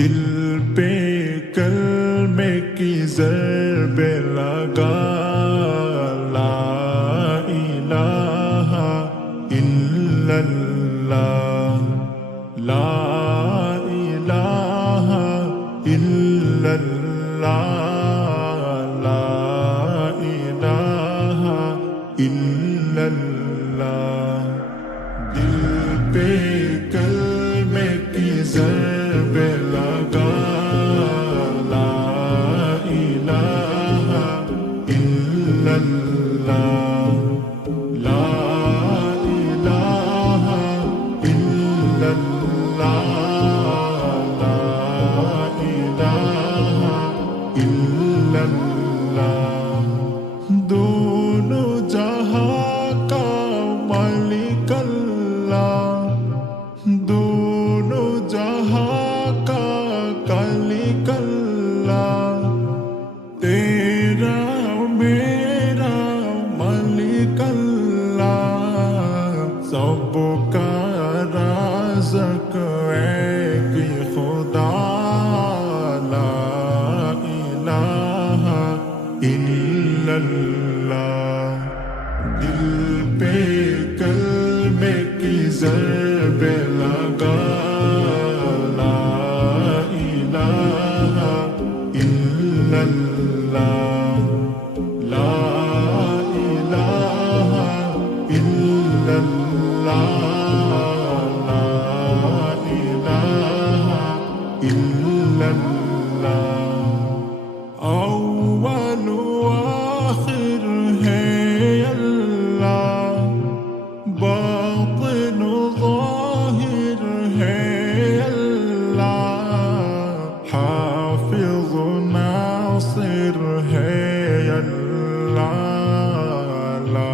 دل پہ کلمے کی ضرب لگا لا الہ الا اللہ لا الہ الا اللہ لا الہ الا اللہ دل پہ کلمے کی ضرب لگا لا الہ الا اللہ لا الہ الا اللہ لا الہ الا اللہ دونوں جہاں کا مالک اللہ دونوں جہاں کا خالق اللہ تیرا میرا مالک اللہ سب کا رازق ایک ہی خدا لا الہ الا اللہ دل پہ کلمے کی ضرب لگا لا الہ الا اللہ لا الہ الا اللہ لا الہ الا اللہ اول و آخر ہے اللہ باطن و ظاہر ہے اللہ حافظ و ناصر ہے اللہ لا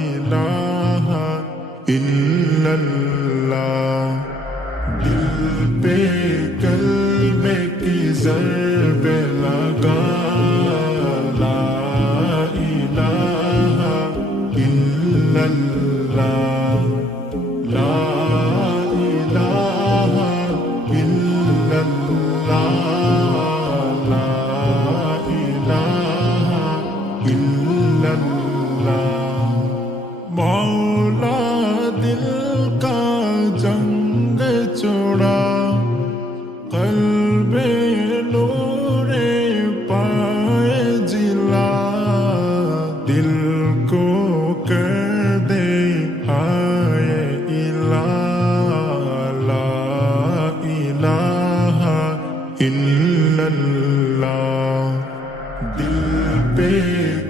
الہ الا اللہ دل پہ کلمے کی ضرب لگا لا الہ الا اللہ لا الہ الا اللہ لا الہ الا اللہ مولا دل کا جنگ چھوڑا قلب نور پائے جلا دل کو کر دے ہائے الہ لا الہ الا اللہ دل پہ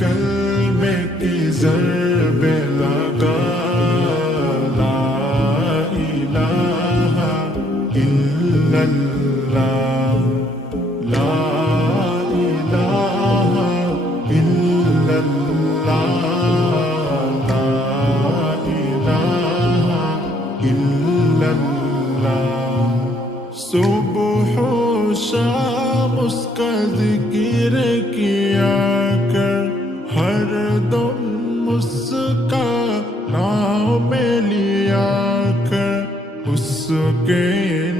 کلمے کی ضرب لگا لا الہ الا اللہ لا الہ الا اللہ لا الہ الا اللہ صبح و شام اس کا ذکر کیا کر ہر دم اس کا نام لیا کر اس کے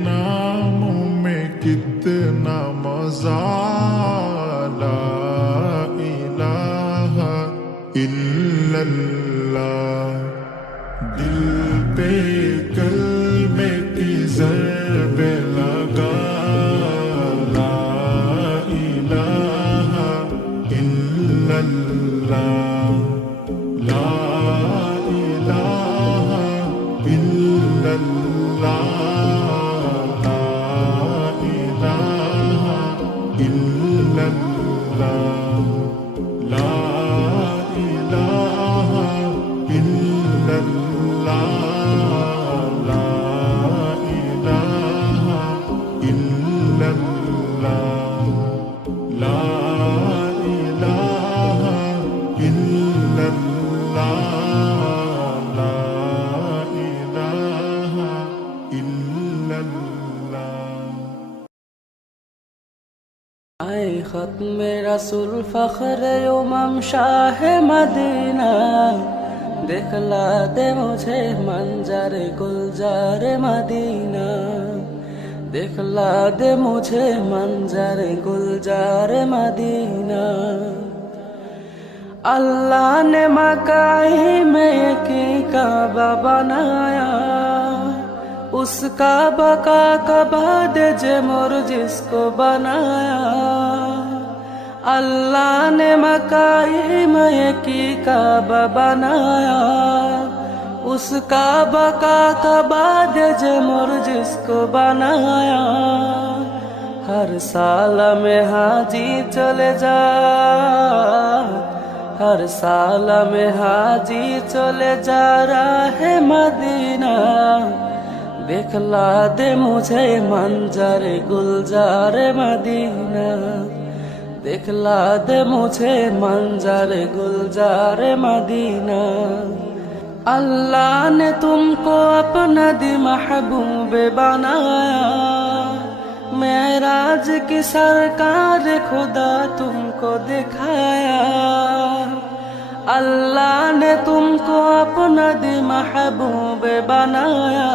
ناموں میں کتنا مزہ لا الہ الا اللہ دل پہ کلمے کی ضرب لگا لا الہ الا اللہ لا الہ الا اللہ لا الہ الا اللہ لا الہ الا اللہ لا الہ الا اللہ لا الہ الا اللہ لا الہ الا اللہ آئے ختم رسول فخر امم شاہ مدینہ دکھلا دے مجھے منظر گلزار مدینہ दिखला दे मुझे मंजर गुलजार मदीना। अल्लाह ने मकाई में की काबा बनाया, उस काबा का कबा दे जे मोर जिसको बनाया। अल्लाह ने मकाई में की काबा बनाया, उस काबा का कबा दे जे मोर जिसको बनाया। हर साल में हाजी चले जा, हर साल में हाजी चले जा रहे मदीना। दिखला दे मुझे मंजर गुलजार मदीना, दिखला दे मुझे मंजर गुलजार मदीना। अल्लाह ने तुमको अपना दी महबूब बनाया, मेराज की सरकार खुदा तुमको दिखाया। अल्लाह ने तुमको अपना दी महबूब बनाया,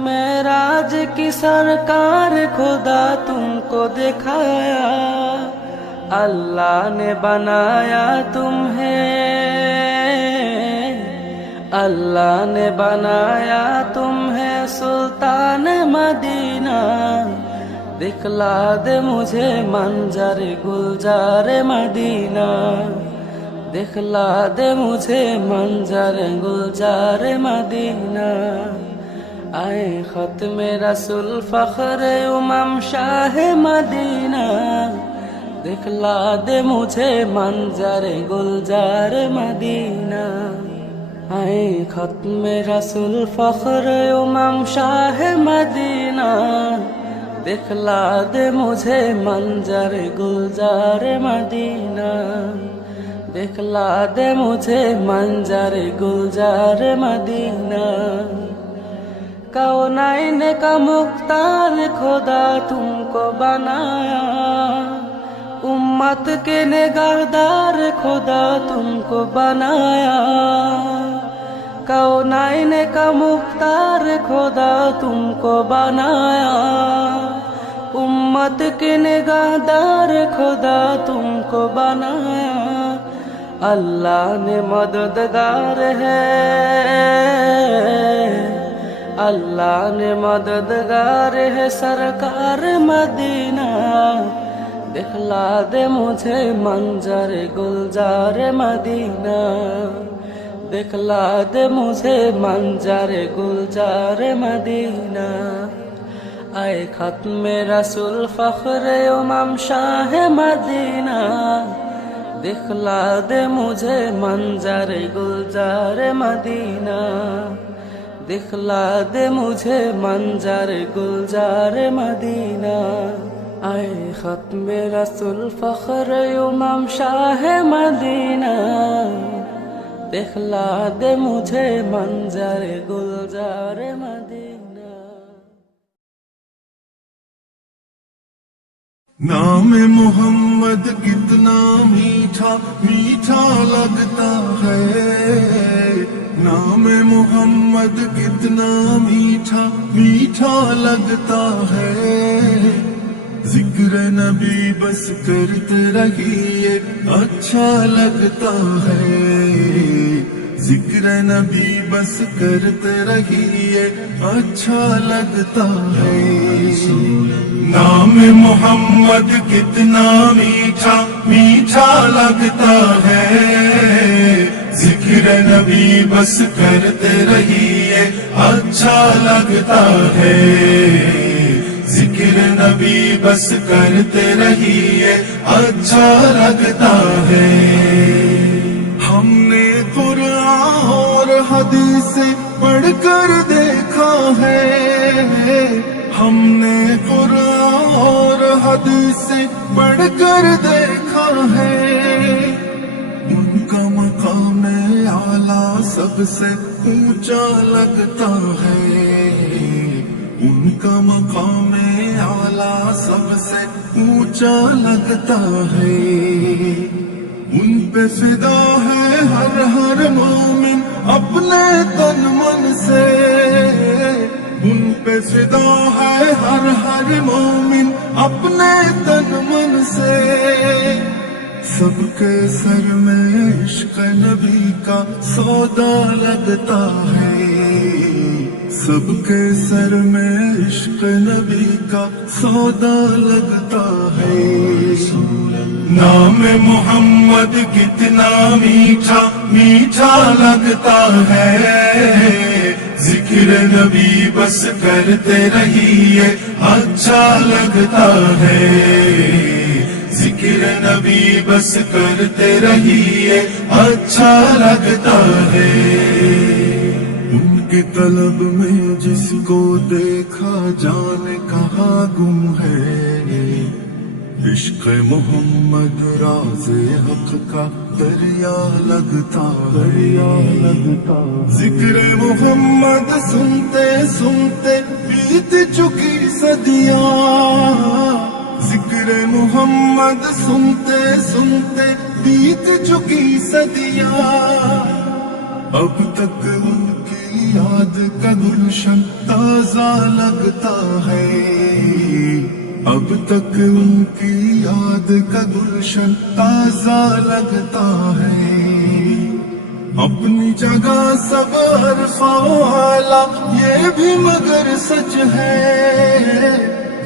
मेराज की सरकार खुदा तुमको दिखाया। अल्लाह ने बनाया तुम्हें, अल्लाह ने बनाया तुम्हें सुल्तान मदीना। दिखला दे मुझे मंजर गुलजार मदीना, दिखला दे मुझे मंजर गुलजार मदीना। आए खत्म रसूल फख्र उमम शाह मदीना, दिखला दे मुझे मंजर गुलजार मदीना। आए खत्म रसूल फख्र उमम शाह मदीना, दिखला दे मुझे मंजर गुलजार मदीना, दिखला दे मुझे मंजर गुलजार मदीना। कौनाइन का मुख्तार खुदा तुमको बनाया, उम्मत के निगाहदार खुदा तुमको बनाया। कौनाइन का मुख्तार खुदा तुमको बनाया, उम्मत के निगाहदार खुदा तुमको बनाया। अल्लाह ने मददगार है, अल्लाह ने मददगार है सरकार मदीना। दिखला दे मुझे मंजर गुलजार मदीना, दिखला दे मुझे मंजर गुलजार मदीना। आए खत्म रसूल फख्र उमम शाह मदीना, दिखला दे मुझे मंजर गुलजार मदीना, दिखला दे मुझे मंजर गुलजार मदीना। आए खत्म रसूल फख्र उमम शाह मदीना, दिखला दे मुझे मंजर गुलजार मदीना। नाम मोहम्मद कितना मीठा मीठा लगता है, नाम मोहम्मद कितना मीठा मीठा लगता है। जिक्र नबी बस करते रहिए अच्छा लगता है, जिक्र नबी बस करते रहिए अच्छा लगता है। नाम मोहम्मद कितना मीठा मीठा लगता है, जिक्र नबी बस करते रहिए अच्छा लगता है, जिक्र नबी बस करते रहिए अच्छा लगता है। हमने कुरान और हदीस पढ़कर देखा है, हमने कुरान और हदीस पढ़कर देखा है। उनका मकाम आला सबसे ऊंचा लगता है, उनका मकाम आला सबसे ऊंचा लगता है। उन पे फिदा है हर हर मोमिन अपने तन मन से, उन पे फिदा है हर हर मोमिन अपने तन मन से। सबके सर में इश्क नबी का सौदा लगता है, सबके सर में इश्क नबी का सौदा लगता है। नाम मोहम्मद कितना मीठा मीठा लगता है, जिक्र नबी बस करते रहिए अच्छा लगता है, जिक्र नबी बस करते रहिए अच्छा लगता है। उनकी तलब में जिसको देखा जाने कहाँ गुम है, इश्क मोहम्मद राज़े हक का दरिया लगता है। जिक्र मोहम्मद सुनते सुनते बीत चुकी सदियां, जिक्र मोहम्मद सुनते सुनते बीत चुकी सदियां। अब तक उनकी याद का गुलशन ताजा लगता है, अब तक उनकी याद का गुलशन ताजा लगता है। अपनी जगह सब अरफाला ये भी मगर सच है,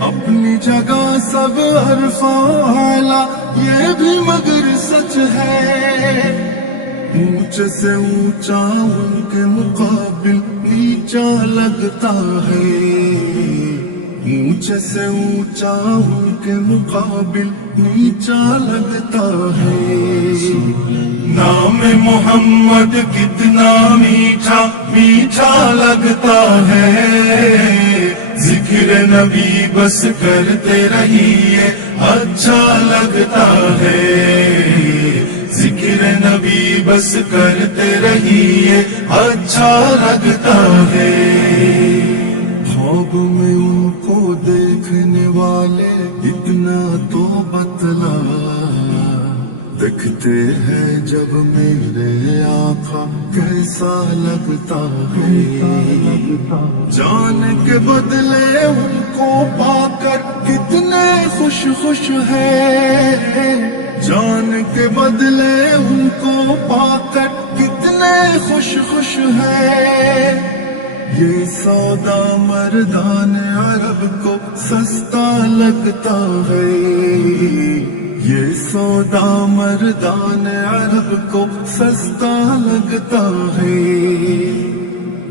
अपनी जगह सब अरफाला ये भी मगर सच है। ऊंचे से ऊंचा उनके मुकाबिल नीचा लगता है, ऊंचे से ऊंचा उनके मुकाबिल नीचा लगता है। नाम मोहम्मद कितना मीठा मीठा लगता है, जिक्र नबी बस करते रहिए अच्छा लगता है, जिक्र नबी बस करते रहिए अच्छा लगता है। ख्वाब में उनको देखने वाले इतना तो बतला, देखते हैं जब मेरे आँखा कैसा लगता है। जान के बदले उनको पाकर कितने खुश खुश है, जान के बदले उनको पाकर कितने खुश खुश है। ये सौदा मर्दान अरब को सस्ता लगता है, ये सौदा मर्दान अरब को सस्ता लगता है।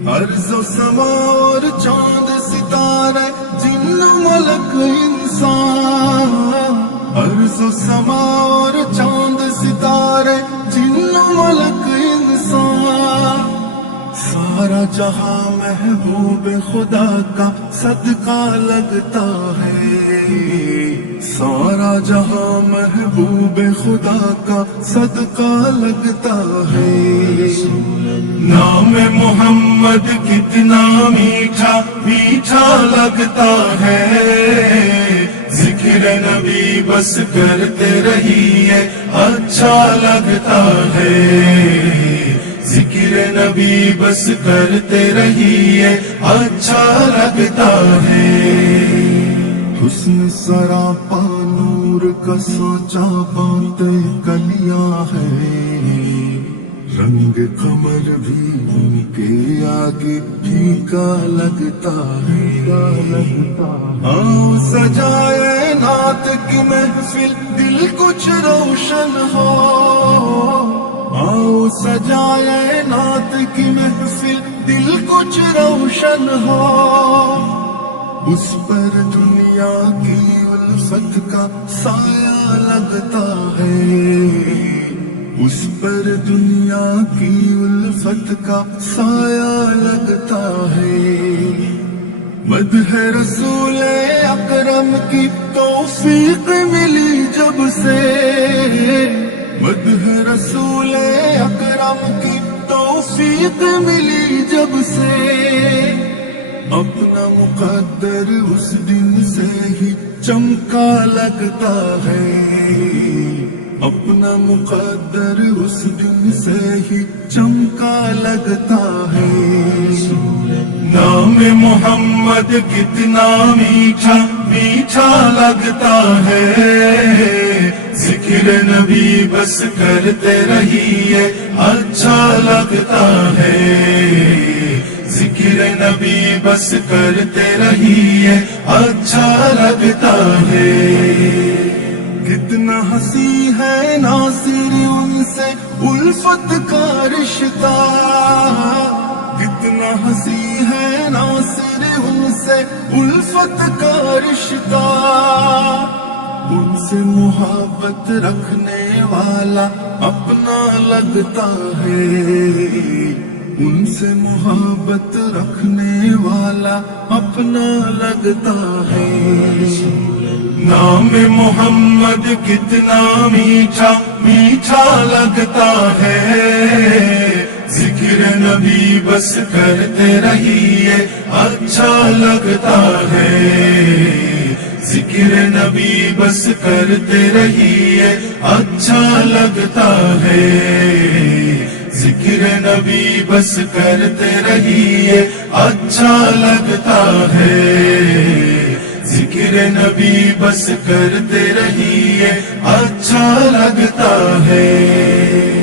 अर्ज़ो समा और चांद सितारे जिन्न मलक इंसान, अर्ज़ो समा और चांद सितारे जिन्न मलक इंसान। सारा जहां महबूब खुदा का सदका लगता है, सारा जहां महबूब खुदा का सदका लगता है। नाम मोहम्मद कितना मीठा मीठा लगता है, जिक्र नबी बस करते रहिए अच्छा लगता है, जिक्र नबी बस करते रहिए अच्छा लगता है। हुस्न सरापा नूर का सोचा बातें कलियां है, रंग कमर भी उनके आगे फीका लगता है। आओ सजाए नात की महफिल दिल कुछ रोशन हो, आओ सजाए नात की महफिल दिल कुछ रोशन हो। उस पर दुनिया की उल्फत का साया लगता है, उस पर दुनिया की उल्फत का साया लगता है। मदह रसूल अकरम की तौफीक मिली जब से, मदह रसूल अकरम की तौफीक मिली जब से। अपना मुकद्दर उस दिन से ही चमका लगता है, अपना मुकद्दर उस दिन से ही चमका लगता है। नाम मोहम्मद कितना मीठा मीठा लगता है, जिक्र नबी बस करते रहिए अच्छा लगता है, जिक्र नबी बस करते रहिए अच्छा लगता है। कितना हंसी है नासिर उनसे उल्फत का रिश्ता, कितना हंसी है नासिर उनसे उल्फत का रिश्ता, उनसे मोहब्बत रखने वाला अपना लगता है, उनसे मोहब्बत रखने वाला अपना लगता है। नाम मोहम्मद कितना मीठा मीठा लगता है, जिक्र नबी बस करते रहिए अच्छा लगता है, जिक्र नबी बस करते रहिए अच्छा लगता है, जिक्र नबी बस करते रहिए अच्छा लगता है, जिक्र नबी बस करते रहिए अच्छा लगता है।